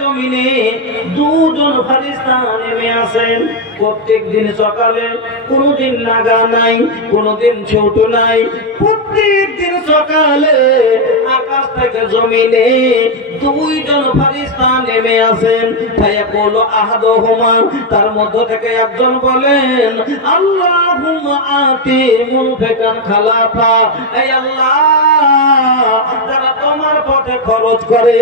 জমিনে দুজন ফেরেশতা নেমে আসেন। প্রত্যেক দিন সকালে, কোনদিন নাগা নাই, কোনদিন ছোট নাই, প্রত্যেক দিন সকালে আকাশ থেকে জমিনে দুইজন ফেরেশতা নেমে আসেন। ফায়াকুলু আহাদুহুমা, তার মধ্য থেকে একজন বলেন, আল্লাহুম্মা আতি মুনফিকান খালাফা, হে আল্লাহ, যারা তোমার পথে খরচ করে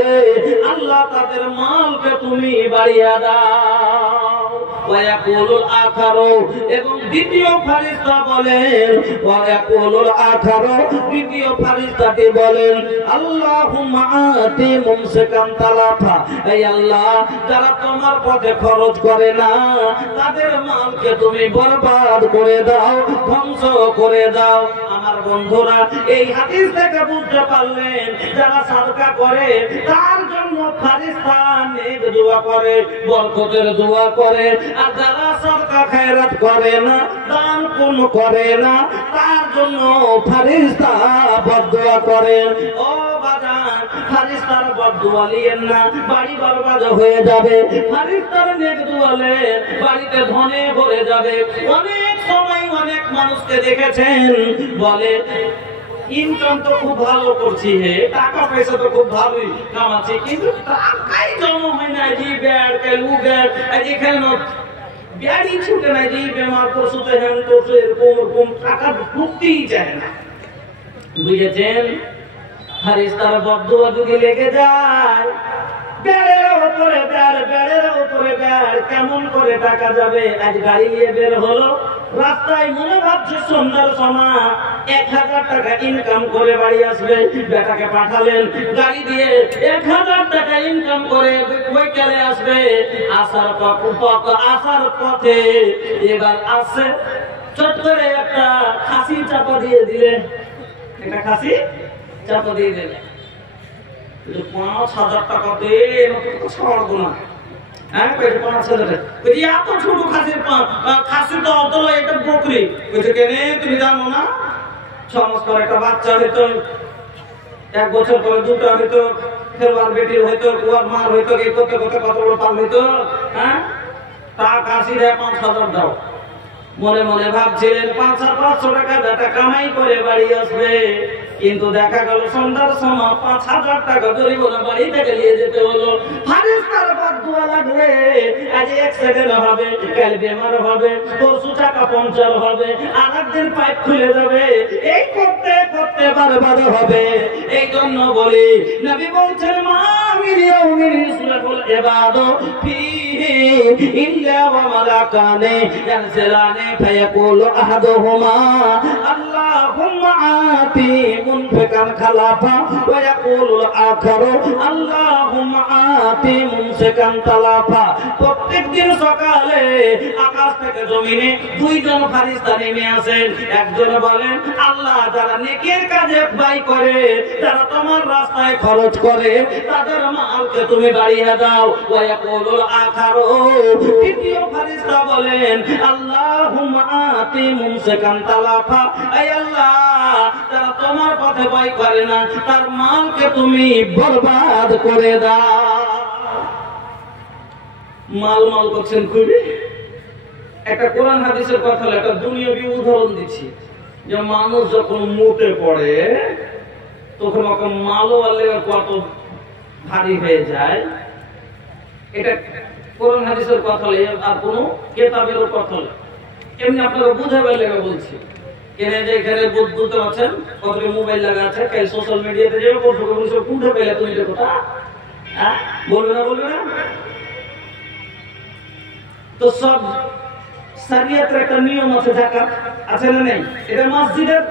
আল্লাহ তাদের মালকে তুমি বাড়িয়ে দাও। ওয়ায়াকুলুল আখারু, এবং দ্বিতীয় ফেরেশতা বলেন, ওয়ায়াকুলুল আখারু, দ্বিতীয় ফেরেশতাটি বলেন, আল্লাহুম্মা আতি মুমসিকান তালাফা, হে আল্লাহ, যারা তোমার পথে খরচ করে না তাদের মালকে তুমি বরবাদ করে দাও, ধ্বংস করে দাও। আমার বন্ধুরা, এই হাদিস থেকে বুঝতে পারলেন যারা সাদকা করে তার জন্য ফেরেশতা নেক দোয়া করে, বরকতের দোয়া করে, আর যারা সাদকা খায়রাত করে না, দান পুণ্য করে না, তার জন্য ফেরেশতা বদদোয়া করে। ও বাজান, ফেরেশতার বদদোয়া নিয়েন না, বাড়ি বরবাদ হয়ে যাবে। ফেরেশতার নেক দোয়ালে বাড়িতে ধনে ভরে যাবে। অনেক সময় অনেক মানুষকে দেখেছেন বলে, ইনকাম তো খুব ভালো করছি, হে টাকা পয়সা তো খুব ভালোই কামাচ্ছি, কিন্তু টাকাই জমা হয় না। জি ব্যাড কেলু ব্যাড, এখানে ব্যাডই ছুটে নাই, জি বেমার পশুতে হ্যান পশু, এরকম টাকা ঢুকতেই চায় না। বুঝেছেন? ফেরেশতার বদদোয়া যদি লেগে যায়, ব্যাড়ের উপরে ব্যাড়, ব্যাড়ের উপরে ব্যাড়, কেমন করে টাকা যাবে? আজ গাড়ি নিয়ে বের হলো, রাস্তায় মনে ভাবছে সন্ধ্যার সময় 1000 টাকা ইনকাম করে বাড়ি আসবে। বেটাকে পাঠালেন গাড়ি দিয়ে, 1000 টাকা ইনকাম করে বৈকালে আসবে। আসার পথে এবার আসছে, চট করে একটা খাসি চাপা দিয়ে দিলে, একটা খাসি চাপা দিয়ে দিলে, 5000 টাকা দিয়ে ছাড়বো না। হ্যাঁ, 5000 এত ছোট খাসি তো অত, এটা বকরি। কেনে তুমি জানো না, 6 মাস পর একটা বাচ্চা হইতো, 1 বছর পরে দুটো হইতো, খেলোয়াড় বেটির হইতো, কুয়ার মার হইতো, এই করতে করতে কত বড় পাল হইতো। হ্যাঁ, তা খাসি দেয় 5000 দাও। মনে মনে ভাবছিলেন 500 টাকা বেটা কামাই করে বাড়ি আসবে, কিন্তু দেখা গেল সন্ধ্যার সময় 5000 টাকা গরিব বাড়ি থেকে নিয়ে যেতে হলো। ফেরেশতার বদদোয়া লাগলে আজ অ্যাক্সিডেন্ট হবে, কাল বেমার হবে, পরশু টাকা পাঞ্চার হবে, আরেকদিন পাইপ খুলে যাবে, এই করতে করতে বরবাদ হবে। এই জন্য বলি, নবী বলছেন, মা মিন ইয়াউমিন ইসলাহুল ইবাদু ফীহি ইল্লা ওয়া মালাকানি ইয়ানজিলানি ফায়াকুলু আহাদুহুমা আল্লাহুম্মা আতি মুনফিকান খালাফা ওয়া ইয়াকুলুল আখারু আল্লাহুম্মা আতি মুমসিকান তালাফা। প্রত্যেকদিন সকালে আকাশ থেকে জমিনে দুইজন ফেরেশতা নেমে আসেন। একজন বলেন, আল্লাহ, যারা নেকির কাজে ব্যয় করে, যারা তোমার রাস্তায় খরচ করে, তাদের মালকে তুমি বাড়িয়ে দাও। ওয়া ইয়াকুলুল আখারু, দ্বিতীয় ফেরেশতা বলেন, আল্লাহুম্মা আতি মুমসিকান তালাফা, হে আল্লাহ, যারা তোমার পথে ব্যয় করে না, তার মালকে তুমি বরবাদ করে দাও। মাল মাল করছেন খুবই। একটা কোরআন হাদিসের কথা, একটা দুনিয়াবি উদাহরণ দিচ্ছি, যে মানুষ যখন মুটে পড়ে তখন ওরকম মালও আল্লাহ কত ভারী হয়ে যায়। এটা কোরআন হাদিসের কথা, আর কোনো কিতাবেরও কথা, এমনি আপনারা বুঝাবার লেগে বলছি। কেন যে এখানে বুঝতে পারছেন, কত মোবাইল লাগা আছে, কাল সোশ্যাল মিডিয়াতে যাবে, কোনটা পেলে তুমি এটা কথা বলবে না, বলবে না? তো সব শরিয়তের একটা নিয়ম আছে, যাকাত আছে না নেই? এটা মসজিদের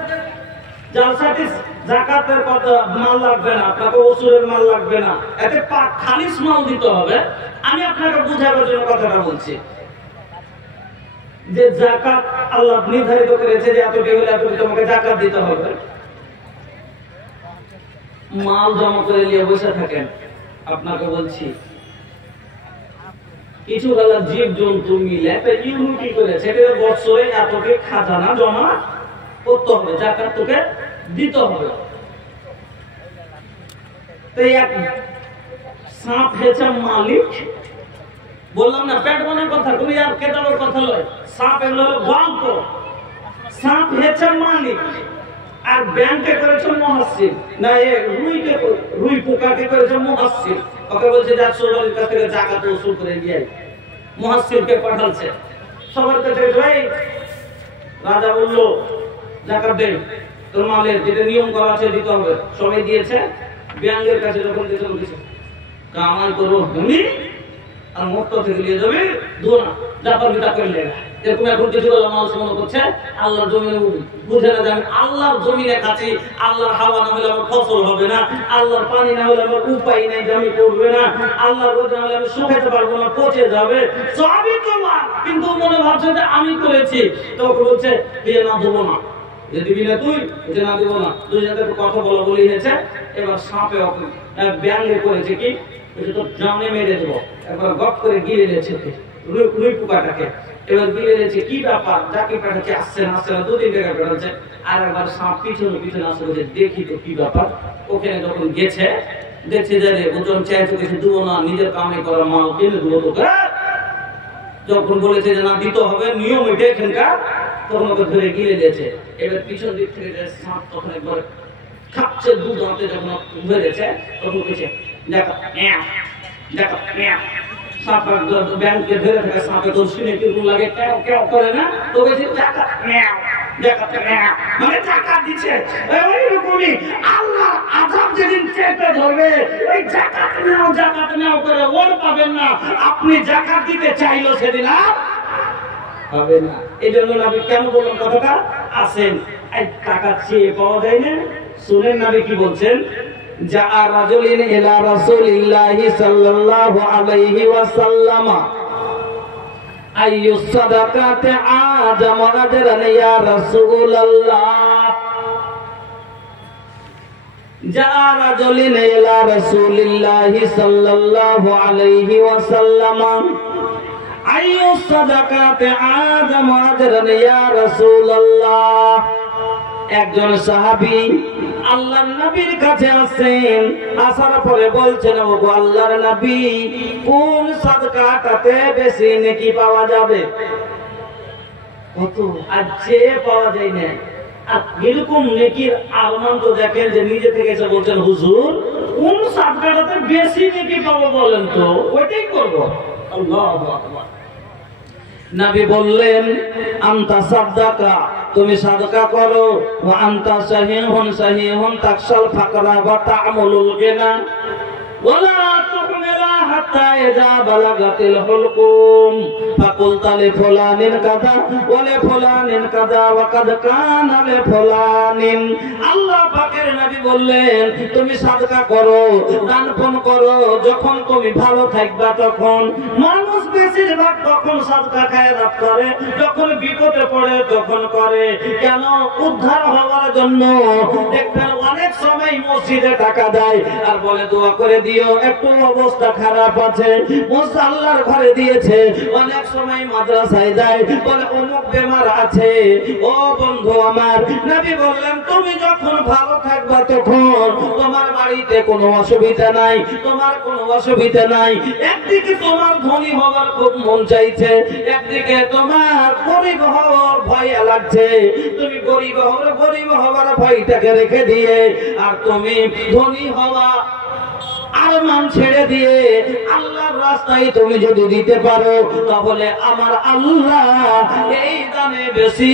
জালসাতে যাকাতের কথা, মাল লাগবে না আপনাকে, ওসুরের মাল লাগবে না, এতে পাক খালিস মাল দিতে হবে। আমি আপনাকে বুঝাবার জন্য কথাটা বলছি, যে যাকাত আল্লাহ নির্ধারিত করেছে যে এতটি হলে এতটি তোমাকে যাকাত দিতে হবে। মাল জমা করে নিয়ে বসে থাকেন, আপনাকে বলছি, কিছু গেল জীব জন্তু মিলে ইউনিটি করে সেটা বছরে এতকে খাজানা জমা করতে হবে, যাকাত তোকে দিতে হবে। তো এক সাপ হেছে মালিক। বললাম না পেট বানার কথা, তুমি আর কেটাবার কথা লয়। সাপ এগুলো হলো গল্প। সাপ হেছে মালিক আর ব্যাংকে করেছে মুহাসসিব, না এ রুই পোকাকে করেছে মুহাসসিব। ওকে বলছে যা সবার কাছ থেকে জাকাত ওসুল করে দিয়ে মুহাসসিবকে পাঠাচ্ছে সবার কাছে। ভাই রাজা বললো জাকাত দে, তোর মালের যেটা নিয়ম করা আছে দিতে হবে। সবাই দিয়েছে। ব্যাংকের কাছে যখন দিয়েছে কামাই করবো তুমি আর মুক্ত থেকে নিয়ে যাবে দু না জাকাত বিতা করলে। এরকম এখন কিছু মানুষ মনে করছে আল্লাহর জমিনে বুঝে না যে আমি আল্লাহর জমিনে কাছে, আল্লাহর হাওয়া না হলে আমার ফসল হবে না, আল্লাহর পানি না হলে আমার উপায় নেই যে আমি করবে না, আল্লাহর রোজা না হলে আমি শুকাতে পারবো না, পচে যাবে। সবই তোমার, কিন্তু মনে ভাবছে যে আমি করেছি। তখন বলছে দিয়ে না দেবো না, যে দিবি না তুই, যে না দেবো না। দুই জায়গায় কথা বলা বলি হয়েছে। এবার সাপে ব্যাঙ্গে করেছে কি তো জানে মেরে দেবো। একবার গপ করে গিলে দিয়েছে রুই পোকাটাকে। এবার গিলে দিয়েছে কি ব্যাপার, যাকে পাঠাচ্ছে আসছে না আসছে না, দুদিন জায়গায় পাঠাচ্ছে। আর একবার সাপ পিছনে পিছনে আসে, বলছে দেখি তো কি ব্যাপার। ওখানে যখন গেছে দেখছে যে ওজন চাইছে কিছু দেবো না, নিজের কামে করার মাল কিনে দেবো তোকে। যখন বলেছে যে না দিতে হবে, নিয়ম এটা এখানকার, তখন ওকে ধরে গিলে দিয়েছে। এবার পিছন দিক থেকে সাপ তখন একবার খাচ্ছে, দুধ হাতে যখন ধরেছে তখন বলছে দেখা দেখা সাপ ব্যাংকে ধরে থাকে। সাপে তোর শুনে কিরকম লাগে, কেউ কেউ করে না তো বলছে দেখা মানে টাকা দিচ্ছে। ওইরকমই আল্লাহর আযাব যেদিন চেপে ধরবে, ওই জাকাত নাও করে ওর পাবেন না। আপনি জাকাত দিতে চাইলো সেদিন আর হবে না। এই জন্য নবী কেন বললাম কথাটা, আসেন এই টাকা চেয়ে পাওয়া যায় না। শুনেন নবী কি বলছেন, জাআ রাজুলিন ইলা রাসূলিল্লাহি সাল্লাল্লাহু আলাইহি ওয়াসাল্লাম আইয়ুস সাদাকাতি আযামু আজরান ইয়া রাসূলুল্লাহ। জাআ রাজুলিন ইলা রাসূলিল্লাহি সাল্লাল্লাহু আলাইহি ওয়াসাল্লাম আইয়ুস সাদাকাতি আযামু আজরান ইয়া রাসূলুল্লাহ। একজন সাহাবী আল্লাহর নবীর কাছে আসেন, আসার পরে বলছেন ওগো আল্লাহর নবী, কোন সাদকাটাতে বেশি নেকি পাওয়া যাবে? কত আর যে পাওয়া যায় না। আর এরকম নেকির আরমান তো দেখেন যে নিজে থেকে এসে বলছেন হুজুর কোন সাদকাটাতে বেশি নেকি পাবো বলেন তো, ওইটাই করবো। আল্লাহু আকবার। নবী বললেন আনতা সাদকা, তুমি সাদকা করো, ওয়া আনতা সাহিহুন তাকশাল ফাকরা ওয়া তা'মুলুল গিনা ওয়ালা তুহমিলা হাত্তা ইযা বালাগাতিল হুলকুম ফাকুলতা লি ফুলানিন কাযা ওয়া লি ফুলানিন কাযা ওয়া কাদ কানা লি ফুলানিন। আল্লাহ পাকের নবী বললেন তুমি সাদকা করো, দান পুণ্য করো, যখন তুমি ভালো থাকবা তখন। মানুষ বেশিরভাগ তখন সাদকা খায়রাত করে যখন বিপদে পড়ে তখন করে। কেন? উদ্ধার হওয়ার জন্য। দেখবেন অনেক সময় মসজিদে টাকা দেয় আর বলে দোয়া করে দিও, একটু অবস্থা খারাপ আছে, মুসাল্লার ঘরে দিয়েছে। অনেক সময় মাদ্রাসায় দেয়, বলে অমুক বেমার আছে। ও বন্ধু আমার, নবী বললেন তুমি যখন ভালো থাকবা তখন তোমার বাড়িতে কোনো অসুবিধা নাই, তোমার কোনো অসুবিধা নাই। একদিকে তোমার ধনী হওয়ার খুব মন চাইছে, একদিকে তোমার গরিব হওয়ার ভয় লাগছে। তুমি গরিব হওয়ার ভয়টাকে রেখে দিয়ে আর তুমি ধনী হওয়া আরমান ছেড়ে দিয়ে আল্লাহর রাস্তায় তুমি যদি দিতে পারো, তাহলে আমার আল্লাহ এই দানে বেশি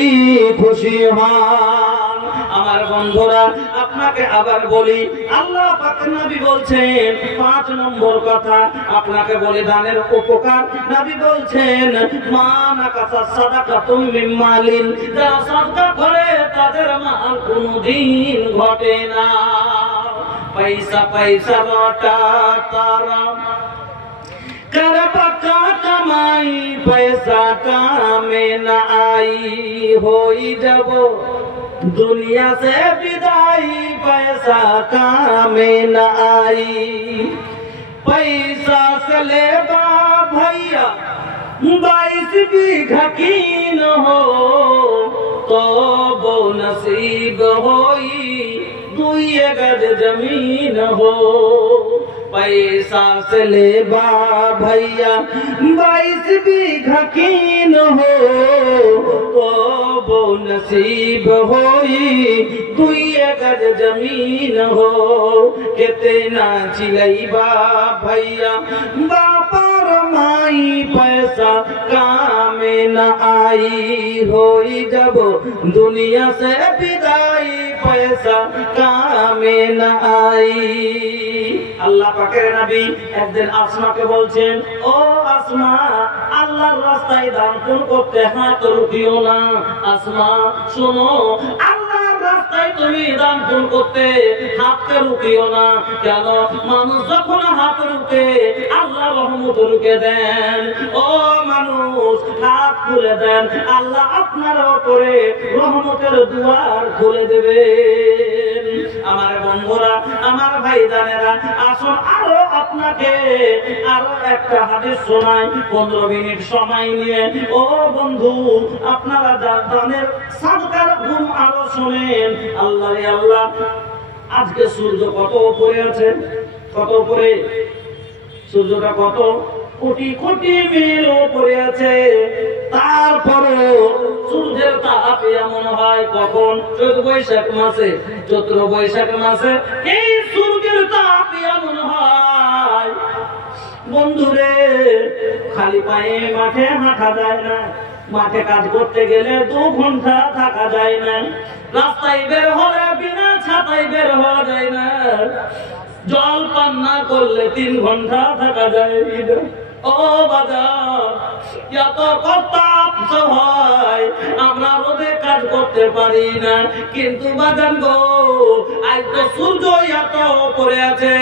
খুশি হন। আমার বন্ধুরা, আপনাকে আবার বলি, আল্লাহ পাক নবী বলছেন 5 নম্বর কথা আপনাকে বলে দানের উপকার। নবী বলছেন মান কাসা সাদাকাতুম মিন মালিন, যারা সাদকা করে তাদের মাল কোনদিন ঘটে না। पैसा पैसा लौटा तारा कर पक्का कमाई, पैसा कामे न आई, होई जब दुनिया से विदाई, पैसा कामे न आई। पैसा से लेबा भैया 22 बीघा कीन हो, तो वो नसीब होई 2 गज जमीन हो। पैसा से ले बा भैया 22 बीघा कीन हो तो वो नसीब होई 2 गज जमीन हो कितना चिलैबा भैया बापर माई पैसा काम न आई होई जब दुनिया से विदाई पैसा काम न आई। আল্লাহ পাকের নবী একদিন আসমাকে বলছেন, ও আসমা, আল্লাহর রাস্তায় দান করতে হাত রুটিও না। আসমা শোনো, আল্লাহর রাস্তায় তুমি দান করতে হাতকে রুটিও না। কেন? মানুষ যখন হাত রুটে আল্লাহ রহমত রুকে দেন। ও মানুষ হাত খুলে দেন, আল্লাহ আপনার উপরে রহমতের দুয়ার খুলে দেবেন। আমার বন্ধুরা, আমার ভাই জানেরা, আসুন আরো আপনাকে আরো একটা হাদিস শোনাই 15 মিনিট সময় নিয়ে। ও বন্ধু, আপনারা দানের সাদকার গুণ আরো শুনেন। আল্লাহ রে আল্লাহ, আজকে সূর্য কত উপরে আছে? কত উপরে? সূর্যটা কত কোটি কোটি মিল উপরে আছে। তারপরে সূর্যের তাপ এমন হয় কখন? চৈত্র বৈশাখ মাসে। চৈত্র বৈশাখ মাসে এই সূর্যের তাপ এমন হয় বন্ধুরে, খালি পায়ে মাঠে হাঁটা যায় না। মাঠে কাজ করতে গেলে 2 ঘন্টা থাকা যায় না। রাস্তায় বের হলে বিনা ছাতায় বের হওয়া যায় না। জল পান না করলে 3 ঘন্টা থাকা যায়। ও বাজার, এত কষ্টাপ হয়, আমরা রোদে কাজ করতে পারি না। কিন্তু বাজার গো, আজ তো সূর্য এত উপরে আছে,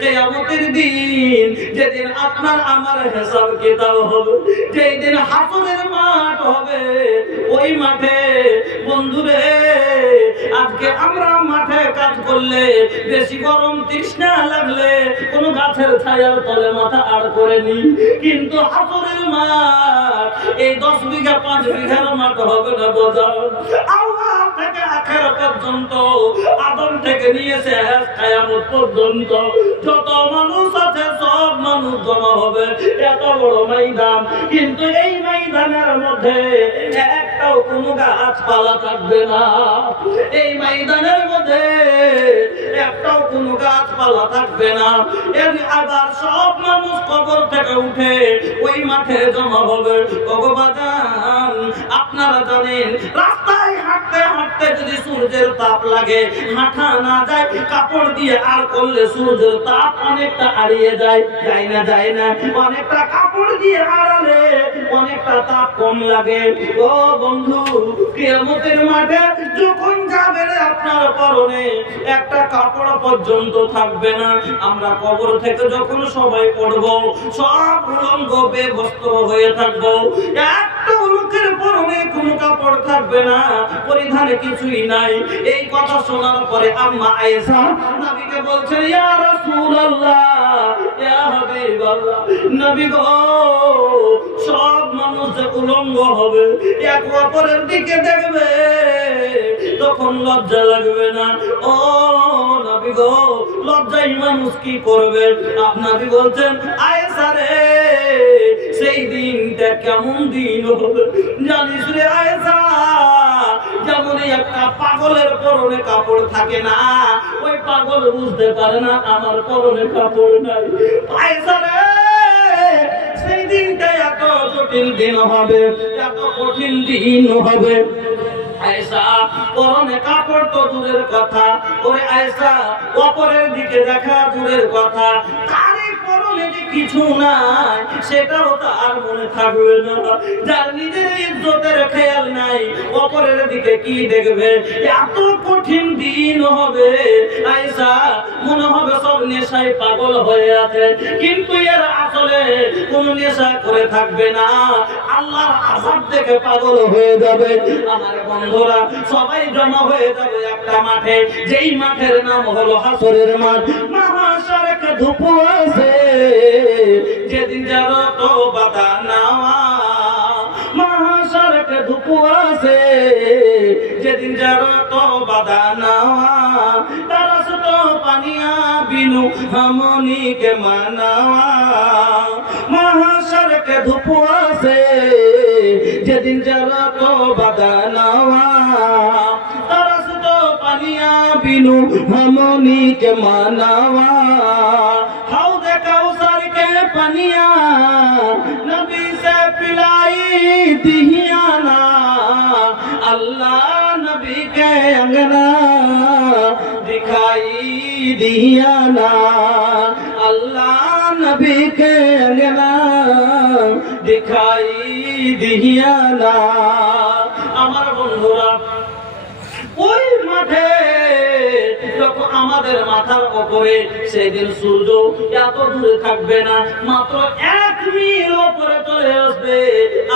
কিয়ামতের দিন যেদিন আপনার আমার হিসাব কিতাব হবে, যেই দিন হাসরের মাঠ হবে, ওই মাঠে বন্ধুরে, আজকে আমরা মাঠে কাজ করলে বেশি গরম তৃষ্ণা লাগলে কোন গাছের ছায়ার তলে মাথা আড় করে নি। কিন্তু হাসরের মাঠ এই 10 বিঘা 5 বিঘার মাঠ হবে না বোঝাও। আল্লাহ থেকে আখের পর্যন্ত, আদম থেকে নিয়ে শেষ কিয়ামত পর্যন্ত যত মানুষ আছে সব মানুষ জমা হবে এত বড় ময়দান। কিন্তু এই ময়দানের মধ্যে একটাও কোনো গাছপালা থাকবে না। এই ময়দানের মধ্যে একটাও কোনো গাছপালা থাকবে না। এর আবার সব মানুষ কবর থেকে উঠে ওই মাঠে জমা হবে। ভগবান, আপনারা জানেন রাস্তায় হাঁটতে হাঁটতে যদি সূর্যের তাপ লাগে, হাঁটা না যায়, কাপড় দিয়ে আর করলে সূর্যের তাপ অনেকটা হারিয়ে যায়। যায় না? যায় না? অনেকটা কাপড় দিয়ে আড়ালে অনেকটা তাপ কম লাগে। ও বন্ধু, কিয়ামতের মাঠে যখন যাবে আপনার পরনে একটা কাপড় পর্যন্ত থাকবে না। আমরা কবর থেকে যখন সবাই পড়ব, সব উলঙ্গ বেবস্ত্র হয়ে থাকবো। একটা লোকের পরনে কোনো কাপড় থাকবে না, পরিধানে কিছুই নাই। এই কথা শোনার পরে আম্মা আয়েশা নবীকে বলছেন, ইয়া রাসূলুল্লাহ, ইয়া হাবিবাল্লাহ, নবী গো, সব মানুষ যে উলঙ্গ হবে, এক অপরের দিকে দেখবে, তখন লজ্জা লাগবে না? ও নবী গো, লজ্জায় মানুষ কি করবে? আপনাকে বলছেন, আয়েশা রে, সেই দিনটা কেমন দিন হবে জানিস রে আয়েশা? যেমন একটা পাগলের পরনে কাপড় থাকে না, ওই পাগল বুঝতে পারে না আমার পরনে কাপড় নাই। আয়েশা রে, সেই দিনটা এত জটিল দিন হবে, এত কঠিন দিন হবে। আয়েশা, পরনে কাপড় তো দূরের কথা, ওরে আয়েশা, অপরের দিকে দেখা দূরের কথা, তারই পরনে যে কিছু নাই সেটাও তার মনে থাকবে না। যার নিজের ইজ্জতের খেয়াল নাই, অপরের দিকে কি দেখবে? এত কঠিন দিন হবে আয়েশা, মনে হবে সব নেশায় পাগল হয়ে আছে, কিন্তু এর আসলে কোন নেশা করে থাকবে না, আল্লাহর আযাব থেকে পাগল হয়ে যাবে। আমার বন্ধুরা, সবাই জমা হয়ে যাবে একটা মাঠে, যেই মাঠের নাম হলো হাসরের মাঠ। মাহশারকে ধূপ আছে, যেদিন যার তো বাধা নেওয়া, মাহশারকে ধূপ আছে, যেদিন যার তো বাধা নেওয়া, তারা শুধু পান पानिया बिनु हमनी के मनावा महाशर के धुपुआ से जदिन जरा तो बदनावा तरस तो पानिया बिनु हमनी के मनावा हौदे कौसर के पनिया नबी से पिलाई दिहियाना अल्लाह नबी के अंगना दिखाई दिहियाना अल्लाह नबी के अंगना दिखाई दिहियाना আমার বন্ধুরা ওই মাঠে যখন আমাদের মাথার উপরে সেদিন সূর্য এত দূরে থাকবে না, মাত্র 1 মিল উপরে চলে আসবে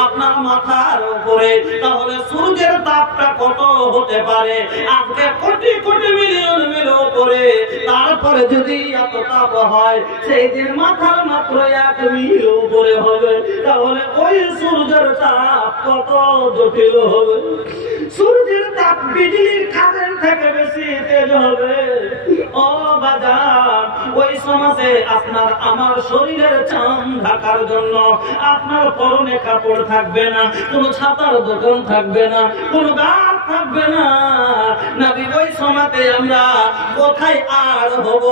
আপনার মাথার উপরে, তাহলে সূর্যের তাপটা কত হতে পারে? আজকে কোটি কোটি মিলিয়ন মিল উপরে, তারপরে যদি এত তাপ হয় সেই দিন মাথার মাত্র 1 মিল উপরে হবে, তাহলে ওই সূর্যের তাপ কত জটিল হবে। সূর্যের তাপ বিজলির কারেন্ট থেকে বেশি তেজ হবে। ও বাজার, ওই সমাজে আপনার আমার শরীরের চাম ঢাকার জন্য আপনার পরনে কাপড় থাকবে না, কোনো ছাতার দোকান থাকবে না, কোনো গাছ থাকবে না। নবী ওই সমাজে আমরা কোথায় আর হব,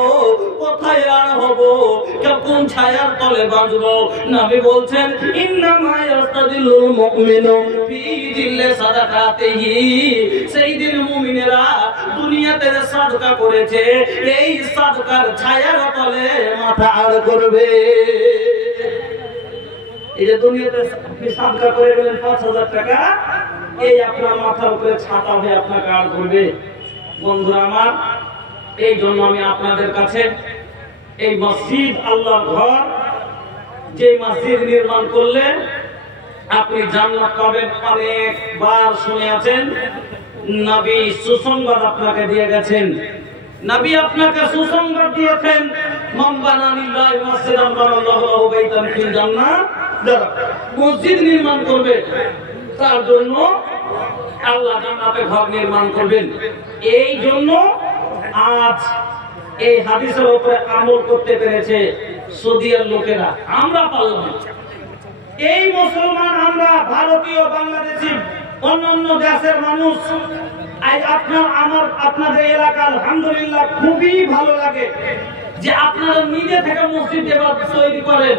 কোথায় আর হব, কোন ছায়ার তলে বাঁচবো? নবী বলছেন ইন্নামা ইয়াস্তাদিলুল মুমিনু ফি জিল্লি সাদাকাতিহি, সেই দিন মুমিনেরা দুনিয়াতে সাদকা করেছে এই সাদকার ছায়ার তলে মাথা আড় করবে। এই যে দুনিয়াতে আপনি সাদকা করে গেলেন 5000 টাকা, এই আপনার মাথার উপরে ছাতা হয়ে আপনাকে আড় করবে। বন্ধুরা আমার, এই জন্য আমি আপনাদের কাছে এই মসজিদ আল্লাহর ঘর, যে মসজিদ নির্মাণ করলে আপনি জান্নাত পাবেন, অনেকবার শুনে আছেন। নবী সুসংবাদ আপনাকে দিয়ে গেছেন, নবী আপনাকে সুসংবাদ দিয়েছেন মান বানা লিল্লাহি মাসজিদান বানাল্লাহু লাহু বাইতান ফিল জান্নাহ, মসজিদ নির্মাণ করবে তার জন্য আল্লাহ জান্নাতে ঘর নির্মাণ করবেন। এই জন্য আজ এই হাদিসের উপরে আমল করতে পেরেছে সৌদিয়ার লোকেরা, আমরা পারলাম। এই মুসলমান আমরা, ভারতীয়, বাংলাদেশি, অন্যান্য দেশের মানুষ, আপনাদের এলাকা আলহামদুলিল্লাহ খুবই ভালো লাগে যে আপনারা নিজে থেকে মসজিদ তৈরি করেন,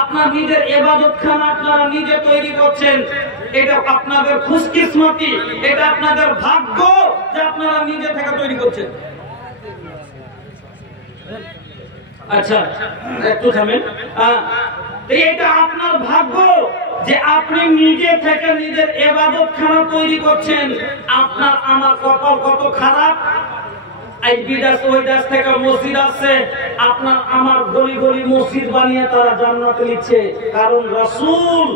আপনার নিজের ইবাদতখানা আপনারা নিজে তৈরি করছেন। এটা আপনাদের খুশকিসমতি, এটা আপনাদের ভাগ্য যে আপনারা নিজে থেকে তৈরি করছেন। আচ্ছা একটু থামেন, এটা আপনার ভাগ্য যে আপনি নিজে থেকে নিজের ইবাদতখানা তৈরি করছেন। আপনার আমার কপাল কত খারাপ, এই বিদেশ ওই দেশ থেকে মসজিদ আসছে, আপনার আমার গলি গলি মসজিদ বানিয়ে তারা জান্নাতে লিখছে। কারণ রাসূল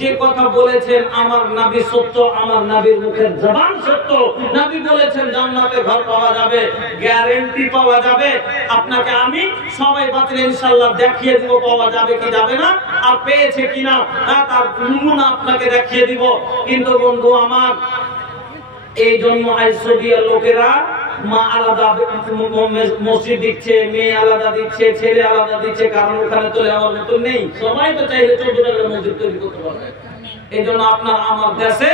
যে কথা বলেছেন, আমার নবী সত্য, আমার নবীর মুখের জবান সত্য। নবী বলেছেন জান্নাতে ঘর পাওয়া যাবে, গ্যারান্টি পাওয়া যাবে। আপনাকে আমি সবাই বাঁচলে ইনশাআল্লাহ দেখিয়ে দিব পাওয়া যাবে কি যাবে না, আর পেয়েছে কিনা তার নমুনা আপনাকে দেখিয়ে দিব। কিন্তু বন্ধু আমার, এই জন্য আইসোডিয়ার লোকেরা মা আলাদা মসজিদ দিচ্ছে, মেয়ে আলাদা দিচ্ছে, ছেলে আলাদা দিচ্ছে, কারণ ওখানে তো আমার মতন নেই। সবাই তো চাইলে 14 টাকার মসজিদ তৈরি করতে পারবে। এই জন্য আপনার আমার দেশে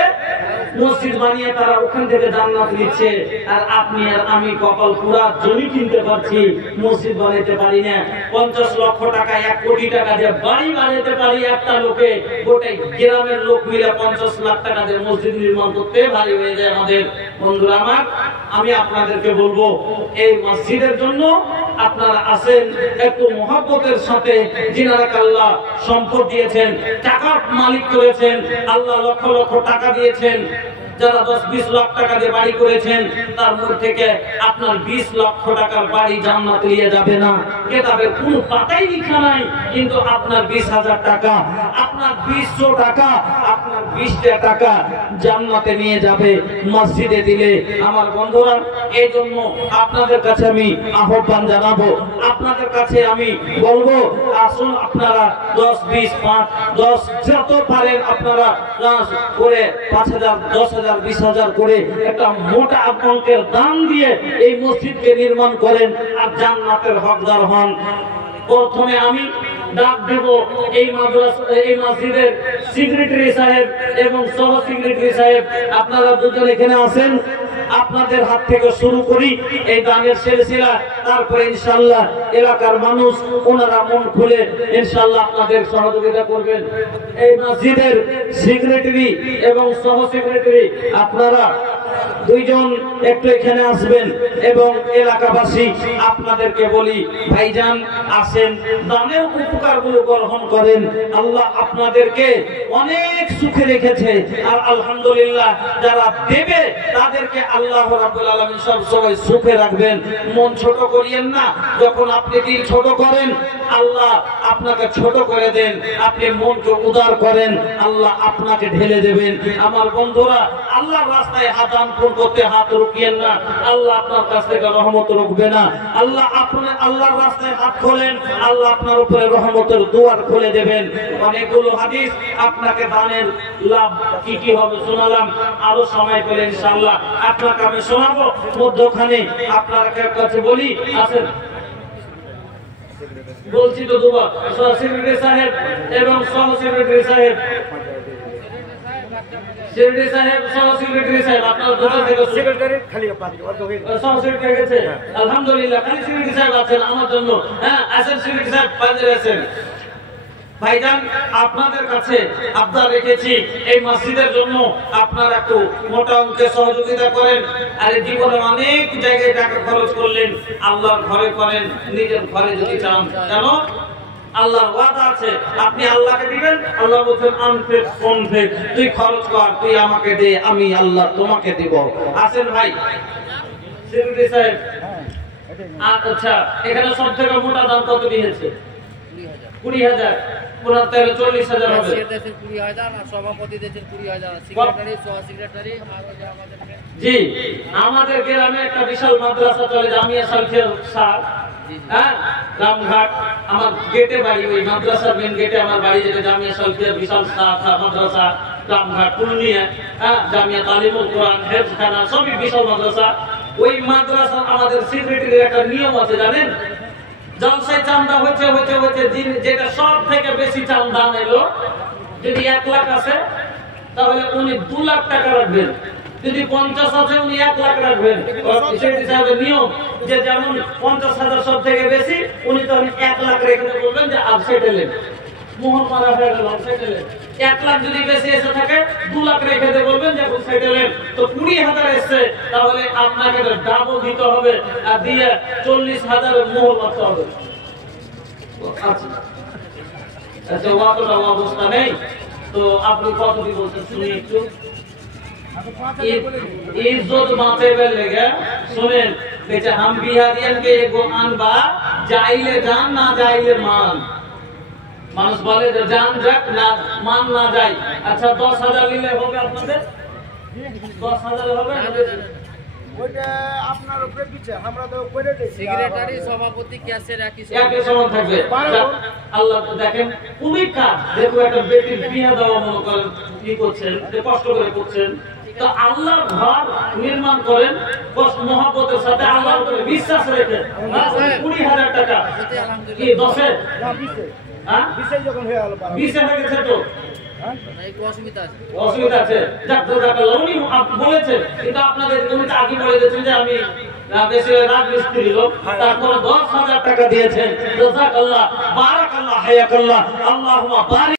মসজিদ বানিয়ে তারা ওখান থেকে জান্নাত নিচ্ছে, আর আপনি আর আমি কপাল পুরা জমি কিনতে পারছি, মসজিদ বানাইতে পারি না। 50 লক্ষ টাকা 1 কোটি টাকা দিয়ে বাড়ি বানাইতে পারি একটা লোকে, গোটাই গ্রামের লোক মিলে 50 লাখ টাকা দিয়ে মসজিদ নির্মাণ করতে ভারী হয়ে যায় আমাদের। বন্ধুরা আমার, আমি আপনাদেরকে বলবো এই মসজিদের জন্য আপনারা আসেন একটু মহব্বতের সাথে। যিনারা আল্লাহ সম্পদ দিয়েছেন, টাকা মালিক করেছেন, আল্লাহ লক্ষ লক্ষ টাকা দিয়েছেন, যারা 10-20 লাখ টাকা দিয়ে বাড়ি করেছেন, তার মধ্যে থেকে আপনার 20 লক্ষ টাকার বাড়ি জান্নাতে নিয়ে যাবে না, কিতাবের কোনো পাতাই লেখা নাই। কিন্তু আপনার 20,000 টাকা, আপনার 200 টাকা, আপনার 20টা টাকা জান্নাতে নিয়ে যাবে মসজিদে দিলে। আমার বন্ধুরা, এই জন্য আপনাদের কাছে আমি আহ্বান জানাবো, আপনাদের কাছে আমি বলবো, আসুন আপনারা 10, 20, 5, 10 যত পারেন আপনারা করে 5,000, 10,000, 20,000 করে একটা মোটা অঙ্কের হকের দান দিয়ে এই মসজিদকে নির্মাণ করেন আর জান্নাতের হকদার হন। প্রথমে আমি ডাক দেব এই মাদ্রাসা এই মসজিদের সেক্রেটারি সাহেব এবং সহ সেক্রেটারি সাহেব, আপনারা দুজন এখানে আছেন। আপনাদের হাত থেকে শুরু করি এই দানের সিলসিলা, তারপরে ইনশাআল্লাহ এলাকার মানুষ ওনারা মন খুলে ইনশাআল্লাহ আপনাদের সহযোগিতা করবেন। এই মসজিদের সেক্রেটারি এবং সহ সেক্রেটারি আপনারা দুইজন একটু এখানে আসবেন এবং এলাকাবাসী আপনাদেরকে বলি ভাইজান আসেন, দানের উপকারগুলো গ্রহণ করেন। আল্লাহ আপনাদেরকে অনেক সুখে রেখেছে আর আলহামদুলিল্লাহ যারা দেবে তাদেরকে আল্লাহ রাব্বুল আলামিন সব সময় সুখে রাখবেন। মন ছোট করিয়েন না, যখন আপনি দিল ছোট করেন আল্লাহ আপনাকে ছোট করে দেন, আপনি মনকে উদার করেন আল্লাহ আপনাকে ঢেলে দেবেন। আমার বন্ধুরা, আল্লাহর রাস্তায় হাত দান করতে হাত রুকিয়েন না, আল্লাহ আপনার কাছ থেকে রহমত রুকবে না। আল্লাহ আপনি আল্লাহর রাস্তায় হাত খোলেন, আল্লাহ আপনার উপরে রহমতের দুয়ার খুলে দেবেন। অনেকগুলো হাদিস আপনাকে দানের লাভ কি কি হবে শোনালাম, আরো সময় পেলে ইনশাআল্লাহ আপনাকে আমি শোনাবো। মধ্যখানে আপনার কাছে বলি আসেন, বলছি তো দুবার সেক্রেটারি সাহেব এবং সহ সেক্রেটারি সাহেব, সেক্রেটারি সাহেব সহ সেক্রেটারি সাহেব আপনার দুজন থেকে সেক্রেটারি খালি সহ সেক্রেটারি গেছে আলহামদুলিল্লাহ, খালি সেক্রেটারি সাহেব আছেন আমার জন্য। হ্যাঁ আসেন সেক্রেটারি সাহেব বাইরে আছেন। ভাইজান আপনাদের কাছে আবদার রেখেছি এই মসজিদের জন্য আপনারা একটু মোটা অঙ্কে সহযোগিতা করেন। আর জীবনে অনেক জায়গায় টাকা খরচ করলেন, আল্লাহর ঘরে করেন, নিজের ঘরে যদি চান কেন আল্লাহর ওয়াদা আছে আপনি আল্লাহকে দিবেন। আল্লাহ বলেন আনফিক আনফিক, তুই খরচ কর, তুই আমাকে দে, আমি আল্লাহ তোমাকে দেব। আসেন ভাই সেক্রেটারি সাহেব। আচ্ছা এখানে সব থেকে মোটা দাম কত দিয়েছে? 20,000। 40,000 হবে। সভাপতি দিয়েছেন 20,000, সেক্রেটারি সহ সেক্রেটারি জি। আমাদের গ্রামে একটা বিশাল মাদ্রাসা চলে, জামিয়া সালফিয়া স্যার, হ্যাঁ রামঘাট আমার গেটে বাড়ি, ওই মাদ্রাসার মেন গেটে আমার বাড়ি, যেটা জামিয়া সালফিয়া বিশাল মাদ্রাসা রামঘাট পূর্ণিয়া, হ্যাঁ জামিয়া তালিমুল কোরআন হেফজখানা সবই বিশাল মাদ্রাসা। ওই মাদ্রাসা আমাদের সেক্রেটারির একটা নিয়ম আছে জানেন, জলসায় চান্দা হচ্ছে যেটা সব থেকে বেশি চান্দা এলো, যদি 1 লাখ আছে তাহলে উনি 2 লাখ টাকা রাখবেন, যদি 50 আছে উনি 1 লাখ রাখবেন। সেক্রেটারি সাহেবের নিয়ম যে যেমন 50,000 সব থেকে বেশি, উনি তখন 1 লাখ রেখে বলবেন যে আপ সেটেলেন, মোহর মারা হয়ে গেল সেটেলেন। 1 লাখ যদি বেশি এসে থাকে 2 লাখ রেখে বলবেন যে সেটেলেন। তো 20,000 এসছে তাহলে আপনাকে ডাবল দিতে হবে আর দিয়ে 40,000 মোহর মারতে হবে। আচ্ছা অবস্থা নেই তো আপনি কত দিয়ে বলছেন শুনি একটু। इज्जत बाते बेलेगा सुनें बेचा हम बिहारियन के एगो अनबा जाइले जान ना जाइले मान मानुष बोले जान रख ना मान ना जाए। अच्छा 10,000 নিলে হবে আপনাদের 10,000 হবে ওইটা আপনার উপরে পিছে আমরা তো করে দেই সেক্রেটারি সভাপতি ক্যাশের একই সমান থাকবে। আল্লাহ দেখেন খুবই কাজ, দেখো একটা বেটির বিয়ে দেওয়া মনে করেন কি করছেন, কষ্ট করে করছেন, তো আল্লাহর ঘর নির্মাণ করেন মহব্বতের সাথে, আল্লাহর উপরে বিশ্বাস রেখে 20,000 টাকা কি 10-এ হ্যাঁ 20 যখন হয়ে গেল 20 হয়ে গেছে তো অসুবিধা আছে উনি বলেছে, কিন্তু আপনাদের জমিতে আগে বলে দিয়েছেন যে আমি বেশি রাজমিস্ত্রি লোক, তারপরে 10,000 টাকা দিয়েছেন। জাযাকাল্লাহ বারাকাল্লাহ হায়াকাল্লাহ আল্লাহুম্মা বারিক।